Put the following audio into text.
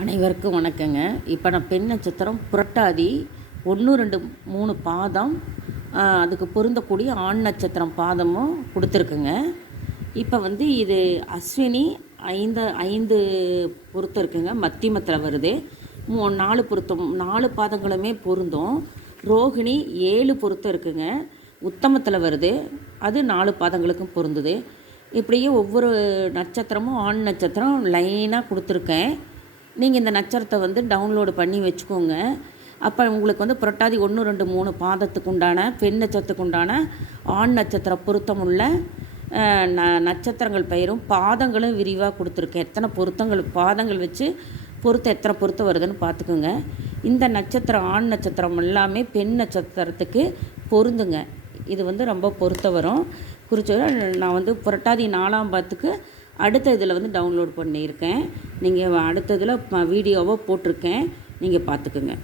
அனைவருக்கும் வணக்கங்க. இப்போ நான் பெண் நட்சத்திரம் புரட்டாதி 1, 2, 3 பாதம், அதுக்கு பொருந்தக்கூடிய ஆண் நட்சத்திரம் பாதமும் கொடுத்துருக்குங்க. இப்போ இது அஸ்வினி 5 பொருத்தம் இருக்குங்க. மத்தியமத்தில் வருது 4 பொருத்தம், 4 பாதங்களுமே பொருந்தும். ரோகிணி 7 பொருத்தம் இருக்குங்க. உத்தமத்தில் வருது, அது 4 பாதங்களுக்கும் பொருந்துது. இப்படியே ஒவ்வொரு நட்சத்திரமும் ஆண் நட்சத்திரம் லைனாக கொடுத்துருக்கேன். நீங்கள் இந்த நட்சத்திரத்தை டவுன்லோடு பண்ணி வச்சுக்கோங்க. அப்போ உங்களுக்கு புரட்டாதி 1, 2, 3 பாதத்துக்கு உண்டான பெண் நட்சத்திரத்துக்கு உண்டான ஆண் நட்சத்திர பொருத்தம் உள்ள நட்சத்திரங்கள் பெயரும் பாதங்களும் விரிவாக கொடுத்துருக்கேன். எத்தனை பொருத்தங்கள் பாதங்கள் வச்சு எத்தனை பொருத்தம் வருதுன்னு பார்த்துக்குங்க. இந்த நட்சத்திரம் ஆண் நட்சத்திரம் எல்லாமே பெண் நட்சத்திரத்துக்கு பொருந்துங்க. இது ரொம்ப பொருத்த வரும். குறித்து நான் புரட்டாதி 4ஆம் பாதத்துக்கு அடுத்த இதில் டவுன்லோட் பண்ணியிருக்கேன். நீங்கள் அடுத்த இதில் வீடியோவாக போட்டிருக்கேன், நீங்கள் பார்த்துக்குங்க.